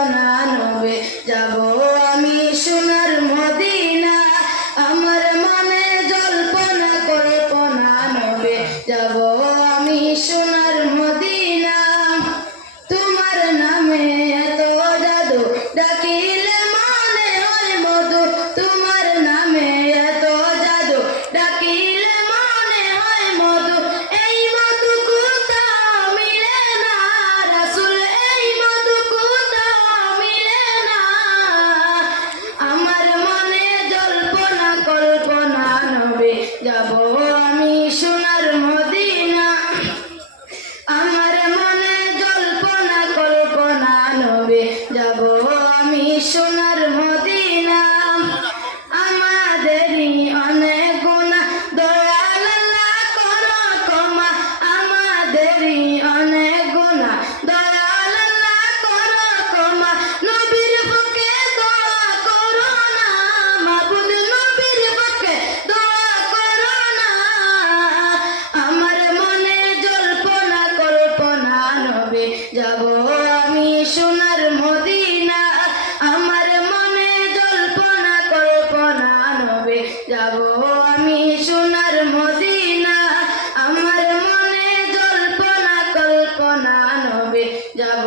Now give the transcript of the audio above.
কল্পনা নবে যাব আমি সোনার মদিনা আমার মনে জল্পনা কল্পনা নবে যাব আমি সোনার মদিনা তোমার নামে এত জাদু ডাকিলে মনে হয় মধু তোমার নামে এত জাদু ডাকিলে মনে হয় মধু এই মধু কোথাও মিলে না রাসূল এই মধু কোথাও মিলে না আমার মনে জল্পনা কল্পনা নবে যাব আমি সোনার মদিনা আমার মনে জল্পনা কল্পনা নবে যাব আমি সোনার মদিনা আমাদেরই অনেক গুনাহ দয়াল আল্লাহ করো ক্ষমা আমাদেরই অনেক গুনাহ দয়াল আল্লাহ করো ক্ষমা নবীর পক্ষে দোয়া করো না মাবুদ নবীর পক্ষে দোয়া করো না আমার মনে জল্পনা কল্পনা নবে যাব আমি সোনার মদিনা আমার মনে জল্পনা কল্পনা নবে যাব আমি সোনার মদিনা আমার মনে জল্পনা কল্পনা নবে যাব